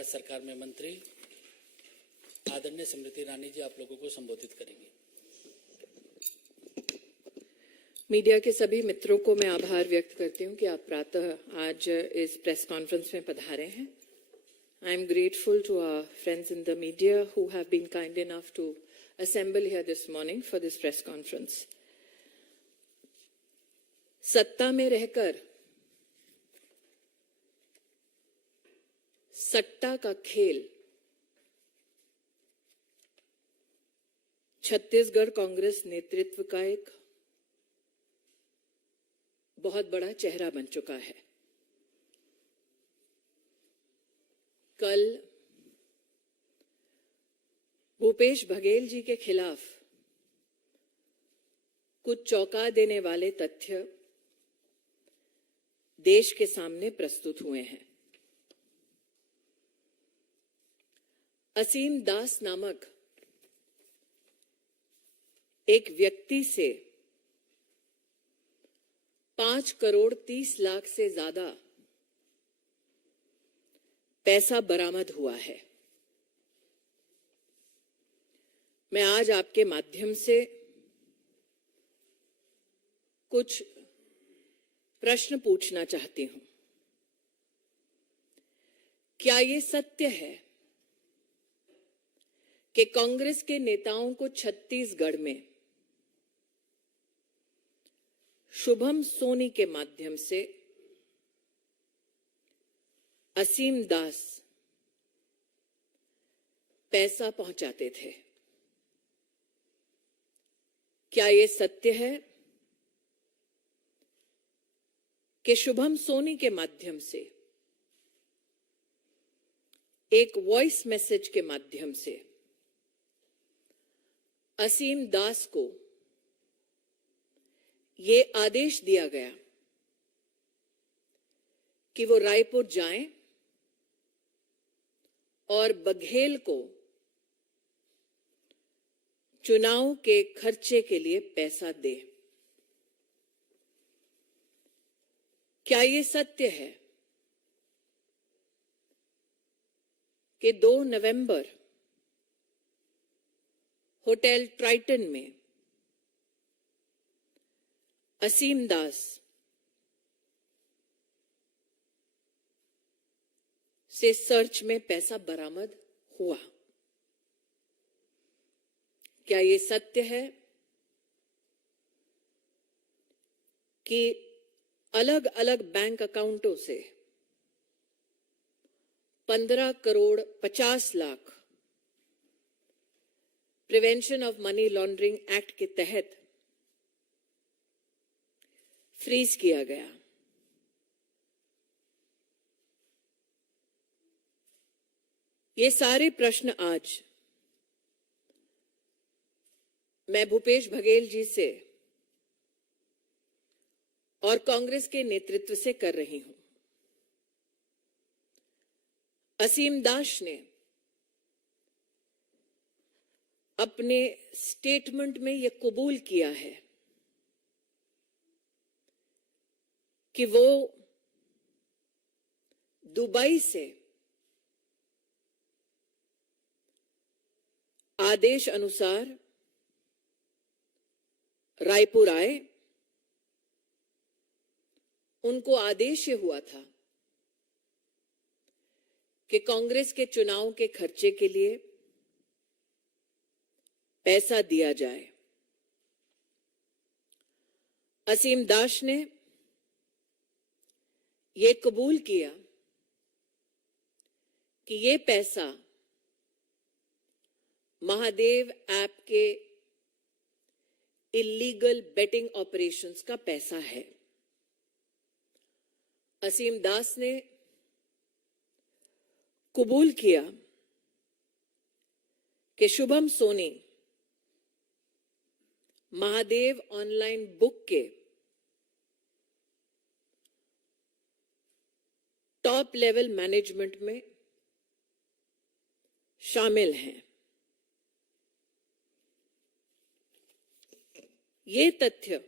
भारत सरकार में मंत्री आदरणीय स्मृति ईरानी जी आप लोगों को संबोधित करेंगी। मीडिया के सभी मित्रों को मैं आभार व्यक्त करती हूं कि आप प्रातः आज इस प्रेस कॉन्फ्रेंस में पधारे हैं। I am grateful to our friends in the media who have been kind enough to assemble here this morning for this press conference. सत्ता में रहकर सट्टा का खेल छत्तीसगढ़ कांग्रेस नेतृत्व का एक बहुत बड़ा चेहरा बन चुका है। कल भूपेश बघेल जी के खिलाफ कुछ चौंका देने वाले तथ्य देश के सामने प्रस्तुत हुए हैं। असीम दास नामक एक व्यक्ति से 5 करोड़ 30 लाख से ज्यादा पैसा बरामद हुआ है। मैं आज आपके माध्यम से कुछ प्रश्न पूछना चाहती हूं। क्या ये सत्य है कि कांग्रेस के नेताओं को छत्तीसगढ़ में शुभम सोनी के माध्यम से असीम दास पैसा पहुंचाते थे? क्या यह सत्य है कि शुभम सोनी के माध्यम से एक वॉइस मैसेज के माध्यम से असीम दास को यह आदेश दिया गया कि वो रायपुर जाएं और बघेल को चुनाव के खर्चे के लिए पैसा दे? क्या ये सत्य है कि 2 नवंबर होटल ट्राइटन में असीम दास से सर्च में पैसा बरामद हुआ? क्या ये सत्य है कि अलग अलग बैंक अकाउंटों से 15 crore 50 lakh prevention of money laundering act के तहत फ्रीज किया गया? ये सारे प्रश्न आज मैं भूपेश बघेल जी से और कांग्रेस के नेतृत्व से कर रही हूं। असीम दास ने अपने स्टेटमेंट में यह कबूल किया है कि वो दुबई से आदेश अनुसार रायपुर आए। उनको आदेश ये हुआ था कि कांग्रेस के चुनाव के खर्चे के लिए पैसा दिया जाए। असीम दास ने ये कबूल किया कि ये पैसा महादेव ऐप के इलीगल बेटिंग ऑपरेशंस का पैसा है। असीम दास ने कबूल किया कि शुभम सोनी महादेव ऑनलाइन बुक के टॉप लेवल मैनेजमेंट में शामिल हैं। ये तथ्य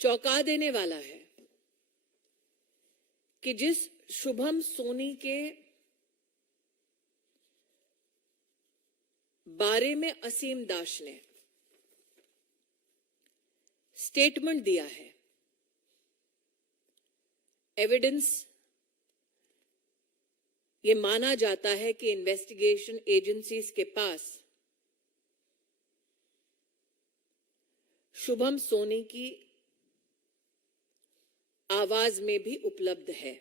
चौंका देने वाला है कि जिस शुभम सोनी के बारे में असीम दास ने स्टेटमेंट दिया है। एविडेंस ये माना जाता है कि इन्वेस्टिगेशन एजेंसीज के पास शुभम सोनी की आवाज में भी उपलब्ध है।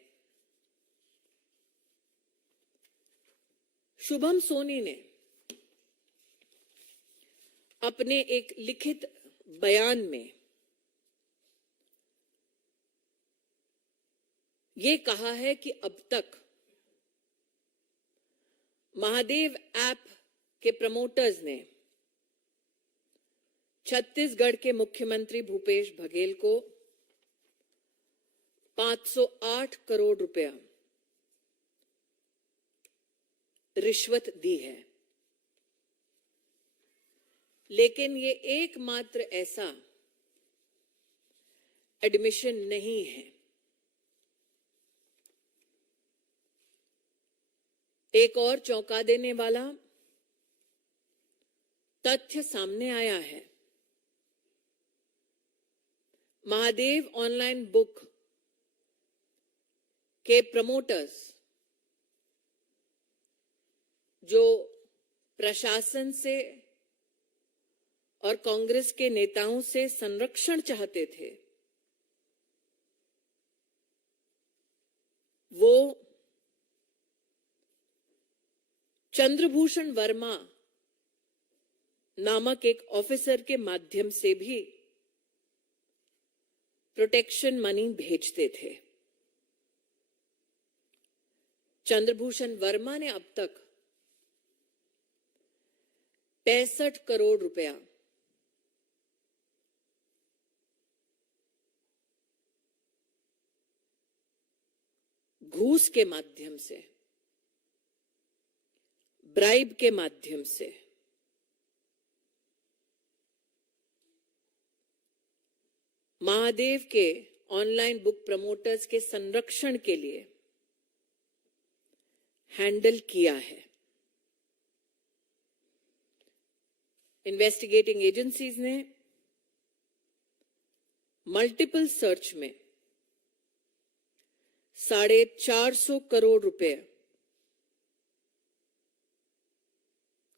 शुभम सोनी ने अपने एक लिखित बयान में ये कहा है कि अब तक महादेव ऐप के प्रमोटर्स ने छत्तीसगढ़ के मुख्यमंत्री भूपेश बघेल को 508 करोड़ रुपया रिश्वत दी है। लेकिन ये एकमात्र ऐसा एडमिशन नहीं है। एक और चौंका देने वाला तथ्य सामने आया है। महादेव ऑनलाइन बुक के प्रमोटर्स जो प्रशासन से और कांग्रेस के नेताओं से संरक्षण चाहते थे, वो चंद्रभूषण वर्मा नामक एक ऑफिसर के माध्यम से भी प्रोटेक्शन मनी भेजते थे। चंद्रभूषण वर्मा ने अब तक 65 करोड़ रुपया घूस के माध्यम से, ब्राइब के माध्यम से महादेव के ऑनलाइन बुक प्रमोटर्स के संरक्षण के लिए हैंडल किया है। इन्वेस्टिगेटिंग एजेंसीज ने मल्टीपल सर्च में 450 करोड़ रुपए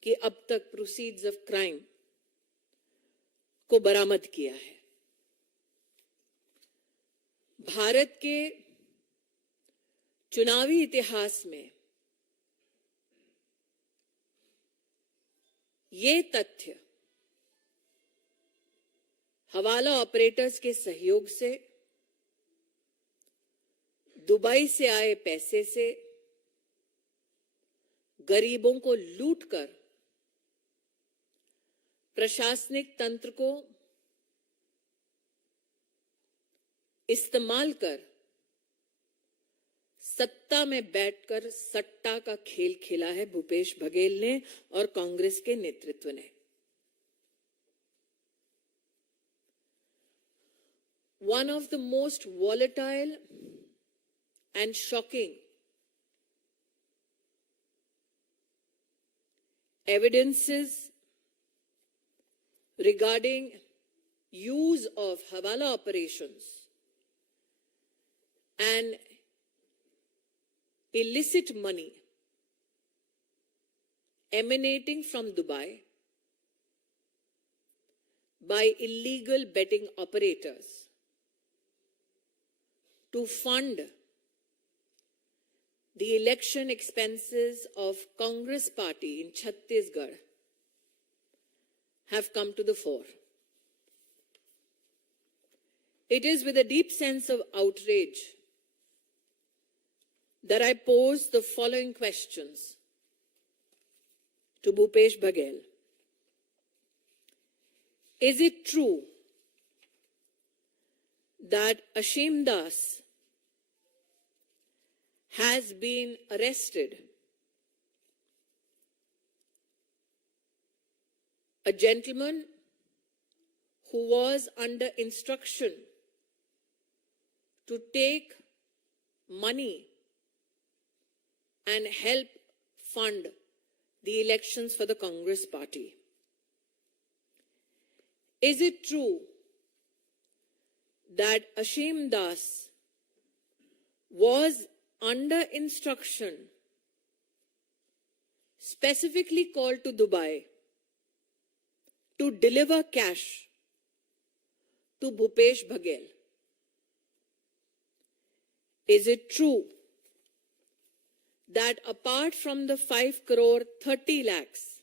की अब तक प्रोसीड्स ऑफ क्राइम को बरामद किया है। भारत के चुनावी इतिहास में ये तथ्य हवाला ऑपरेटर्स के सहयोग से, दुबई से आए पैसे से गरीबों को लूटकर प्रशासनिक तंत्र को इस्तेमाल कर सत्ता में बैठकर सट्टा का खेल खेला है भूपेश बघेल ने और कांग्रेस के नेतृत्व ने। One of the most volatile and shocking evidences regarding use of Hawala operations and illicit money emanating from Dubai by illegal betting operators to fund the election expenses of Congress party in Chhattisgarh have come to the fore. It is with a deep sense of outrage that I pose the following questions to Bhupesh Baghel. Is it true that Ashim Das has been arrested? A gentleman who was under instruction to take money and help fund the elections for the Congress party. Is it true that Asim Das was under instruction, specifically called to Dubai, to deliver cash to Bhupesh Baghel? Is it true that apart from the 5 crore 30 lakhs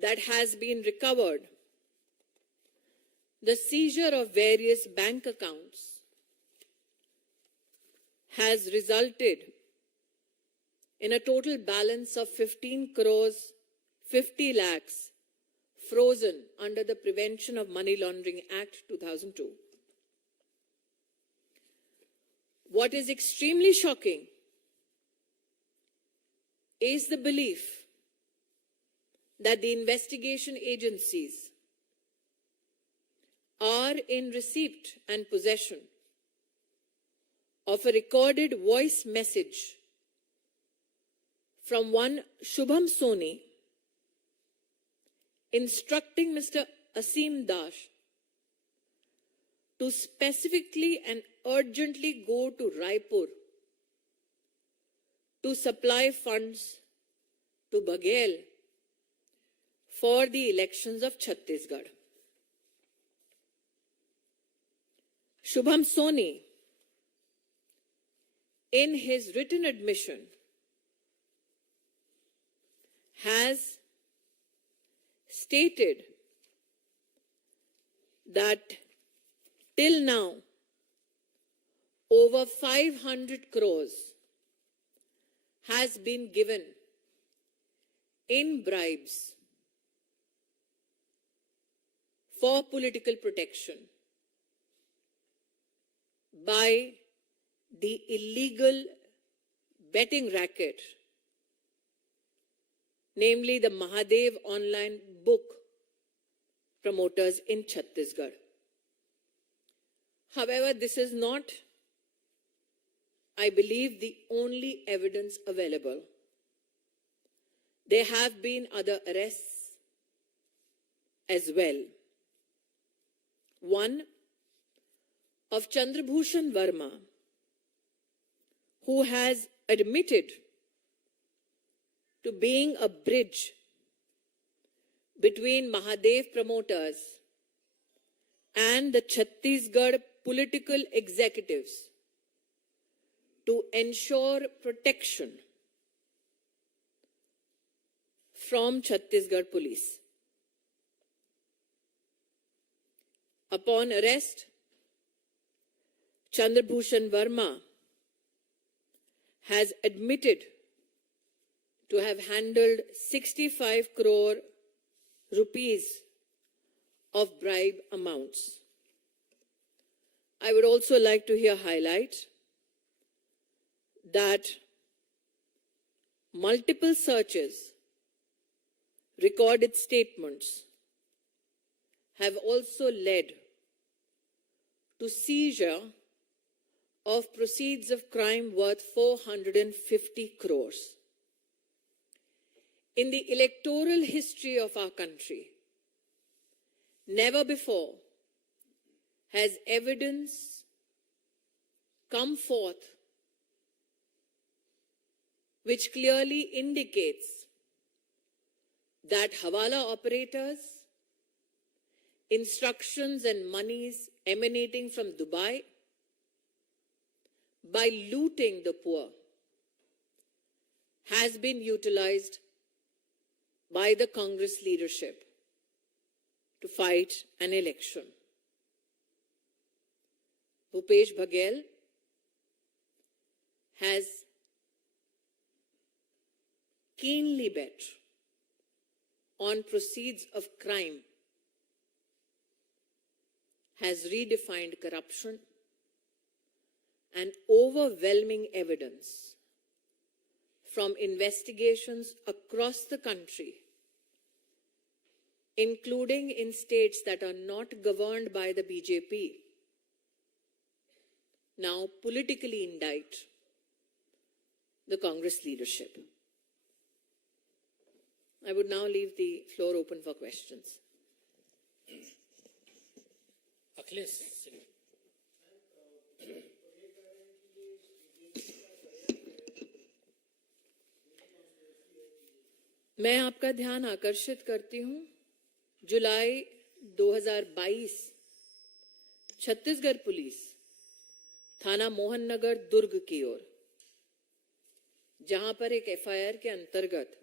that has been recovered, the seizure of various bank accounts has resulted in a total balance of 15 crores 50 lakhs frozen under the Prevention of Money Laundering Act 2002? What is extremely shocking is the belief that the investigation agencies are in receipt and possession of a recorded voice message from one Shubham Soni instructing Mr. Asim Das to specifically and urgently go to Raipur to supply funds to Baghel for the elections of Chhattisgarh. Shubham Soni, in his written admission, has stated that till now, over 500 crores has been given in bribes for political protection by the illegal betting racket, namely the Mahadev online book promoters in Chhattisgarh. However, this is not, I believe, the only evidence available. There have been other arrests as well. One of Chandrabhushan Verma, who has admitted to being a bridge between Mahadev promoters and the Chhattisgarh political executives to ensure protection from Chhattisgarh police. Upon arrest, Chandrabhushan Verma has admitted to have handled 65 crore rupees of bribe amounts. I would also like to here highlight that multiple searches, recorded statements have also led to seizure of proceeds of crime worth 450 crores. In the electoral history of our country, never before has evidence come forth which clearly indicates that Hawala operators, instructions and monies emanating from Dubai, by looting the poor, has been utilized by the Congress leadership to fight an election. Bhupesh Baghel has keenly bet on proceeds of crime, has redefined corruption, and overwhelming evidence from investigations across the country, including in states that are not governed by the BJP, now politically indict the Congress leadership. I would now leave the floor open for questions. Akhilesh Singh. मैं आपका ध्यान आकर्षित करती हूं जुलाई 2022 Chhattisgarh police थाना मोहन नगर दुर्ग की ओर, जहां पर एक एफआईआर के अंतर्गत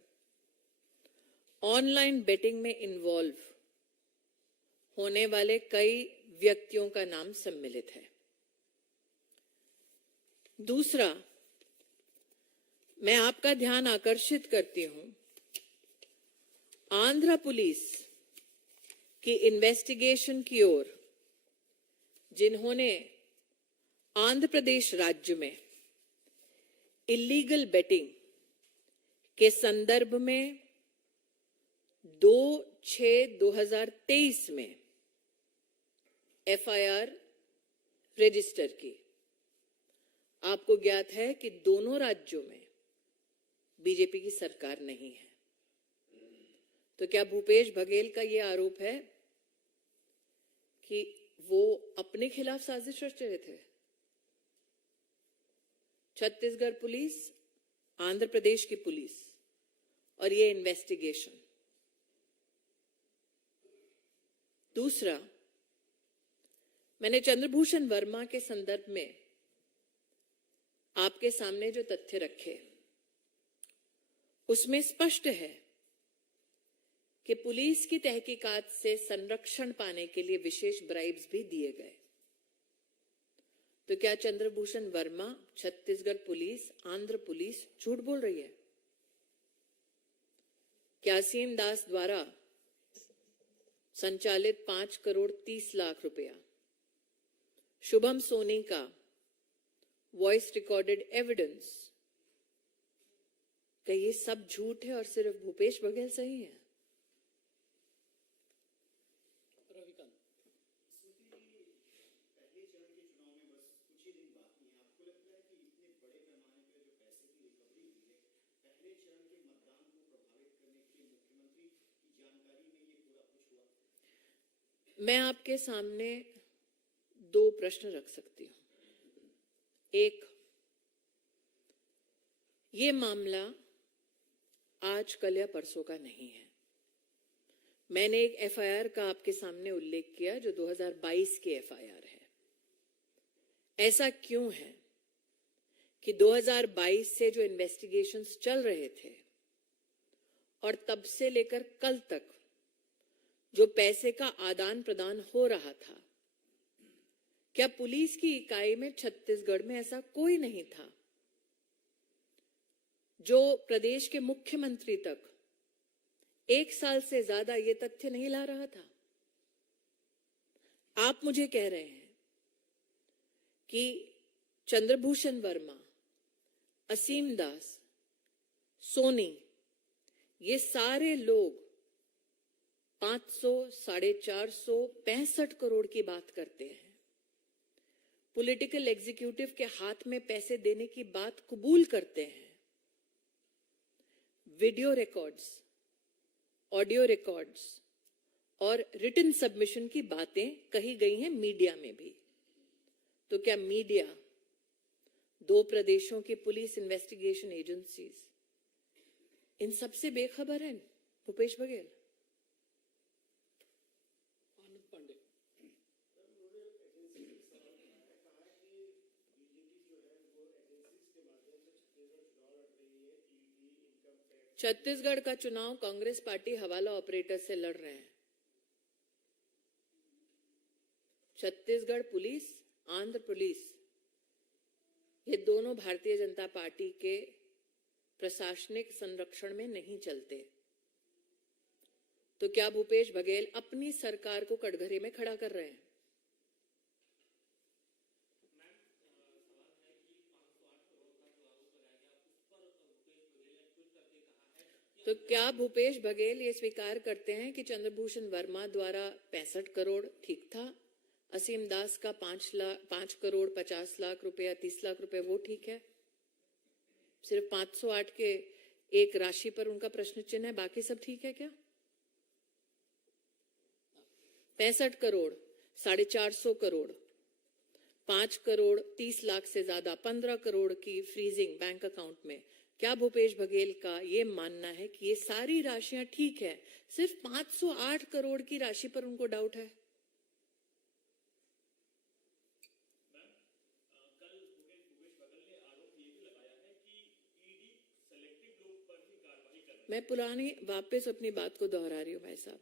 ऑनलाइन बेटिंग में इन्वॉल्व होने वाले कई व्यक्तियों का नाम सम्मिलित है। दूसरा, मैं आपका ध्यान आकर्षित करती हूं आंध्र पुलिस की इन्वेस्टिगेशन की ओर, जिन्होंने आंध्र प्रदेश राज्य में इलीगल बेटिंग के संदर्भ में 2/6/2023 में एफआईआर रजिस्टर की। आपको ज्ञात है कि दोनों राज्यों में बीजेपी की सरकार नहीं है, तो क्या भूपेश बघेल का यह आरोप है कि वो अपने खिलाफ साजिश रच रहे थे? छत्तीसगढ़ पुलिस, आंध्र प्रदेश की पुलिस और ये इन्वेस्टिगेशन। दूसरा, मैंने चंद्रभूषण वर्मा के संदर्भ में आपके सामने जो तथ्य रखे, उसमें स्पष्ट है कि पुलिस की तहकीकात से संरक्षण पाने के लिए विशेष ब्राइब्स भी दिए गए। तो क्या चंद्रभूषण वर्मा, छत्तीसगढ़ पुलिस, आंध्र पुलिस झूठ बोल रही है? क्या असीम दास द्वारा संचालित 5,30,00,000 रुपया, शुभम सोनी का वॉइस रिकॉर्डेड एविडेंस, क्या ये सब झूठ है और सिर्फ भूपेश बघेल सही है? मैं आपके सामने दो प्रश्न रख सकती हूं। एक, ये मामला आज कल या परसों का नहीं है। मैंने एक एफआईआर का आपके सामने उल्लेख किया जो 2022 की एफआईआर है। ऐसा क्यों है कि 2022 से जो इन्वेस्टिगेशंस चल रहे थे और तब से लेकर कल तक जो पैसे का आदान प्रदान हो रहा था, क्या पुलिस की इकाई में छत्तीसगढ़ में ऐसा कोई नहीं था जो प्रदेश के मुख्यमंत्री तक 1 साल से ज्यादा ये तथ्य नहीं ला रहा था? आप मुझे कह रहे हैं कि चंद्रभूषण वर्मा, असीम दास, सोनी, ये सारे लोग 500, 450, 65 करोड़ की बात करते हैं, पॉलिटिकल एग्जीक्यूटिव के हाथ में पैसे देने की बात कबूल करते हैं, वीडियो रिकॉर्ड्स, ऑडियो रिकॉर्ड्स और रिटन सबमिशन की बातें कही गई हैं मीडिया में भी। तो क्या मीडिया, 2 प्रदेशों की पुलिस इन्वेस्टिगेशन एजेंसीज इन सबसे बेखबर हैं? भूपेश बघेल। छत्तीसगढ़ का चुनाव कांग्रेस पार्टी हवाला ऑपरेटर से लड़ रहे हैं। छत्तीसगढ़ पुलिस, आंध्र पुलिस, ये दोनों भारतीय जनता पार्टी के प्रशासनिक संरक्षण में नहीं चलते। तो क्या भूपेश बघेल अपनी सरकार को कटघरे में खड़ा कर रहे हैं? तो क्या भूपेश बघेल ये स्वीकार करते हैं कि चंद्रभूषण वर्मा द्वारा 65 करोड़ ठीक था, असीम दास का 5 करोड़ 50 लाख रुपया, 30 लाख रुपए वो ठीक है? सिर्फ 508 के एक राशि पर उनका प्रश्न चिन्ह है, बाकी सब ठीक है क्या? 65 करोड़, 450 करोड़, 5 करोड़ 30 लाख से ज्यादा, 15 करोड़ की फ्रीजिंग बैंक अकाउंट में। क्या भूपेश बघेल का ये मानना है कि ये सारी राशियां ठीक है, सिर्फ 508 करोड़ की राशि पर उनको डाउट है? मैं पुरानी वापस अपनी बात को दोहरा रही हूं भाई साहब।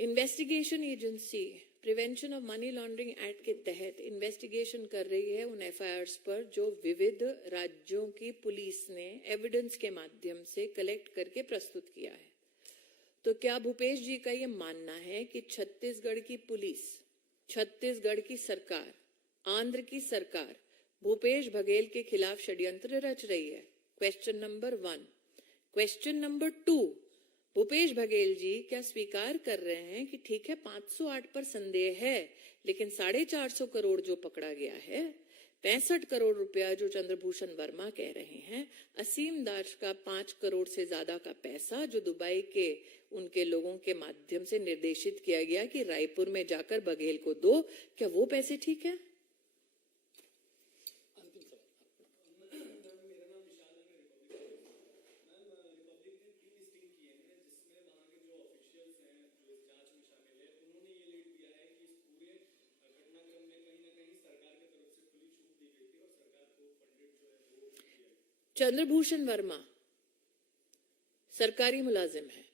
Investigation agency prevention of money laundering act के तहत इन्वेस्टिगेशन कर रही है उन एफआईआर्स पर जो विविध राज्यों की पुलिस ने एविडेंस के माध्यम से कलेक्ट करके प्रस्तुत किया है। तो क्या भूपेश जी का ये मानना है कि छत्तीसगढ़ की पुलिस, छत्तीसगढ़ की सरकार, आंध्र की सरकार भूपेश बघेल के खिलाफ षड्यंत्र रच रही है? Question number 1। Question number 2, Bhupesh Baghel ji क्या स्वीकार कर रहे हैं कि ठीक है 508 पर संदेह है, लेकिन 450 करोड़ जो पकड़ा गया है, 65 करोड़ रुपया जो चंद्रभूषण वर्मा कह रहे हैं, असीम दास का 5 करोड़ से ज्यादा का पैसा जो दुबई के उनके लोगों के माध्यम से निर्देशित किया गया कि रायपुर में जाकर बघेल को दो, क्या वो पैसे ठीक है? अंतिम सवाल। चंद्रभूषण वर्मा सरकारी मुलाजिम है,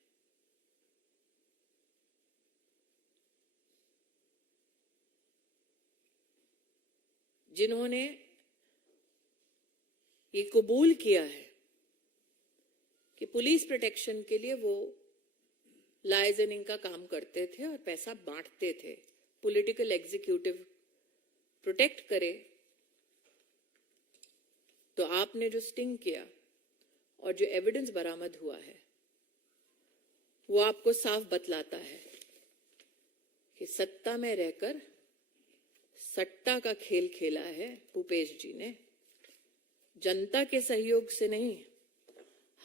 जिन्होंने ये कबूल किया है कि पुलिस प्रोटेक्शन के लिए वो लाइजनिंग का काम करते थे और पैसा बांटते थे, पॉलिटिकल एग्जीक्यूटिव प्रोटेक्ट करे। तो आपने जो स्टिंग किया और जो एविडेंस बरामद हुआ है वो आपको साफ बतलाता है कि सत्ता में रहकर सट्टा का खेल खेला है भूपेश जी ने, जनता के सहयोग से नहीं,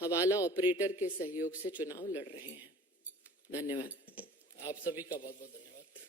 हवाला ऑपरेटर के सहयोग से चुनाव लड़ रहे हैं। धन्यवाद। आप सभी का बहुत बहुत धन्यवाद।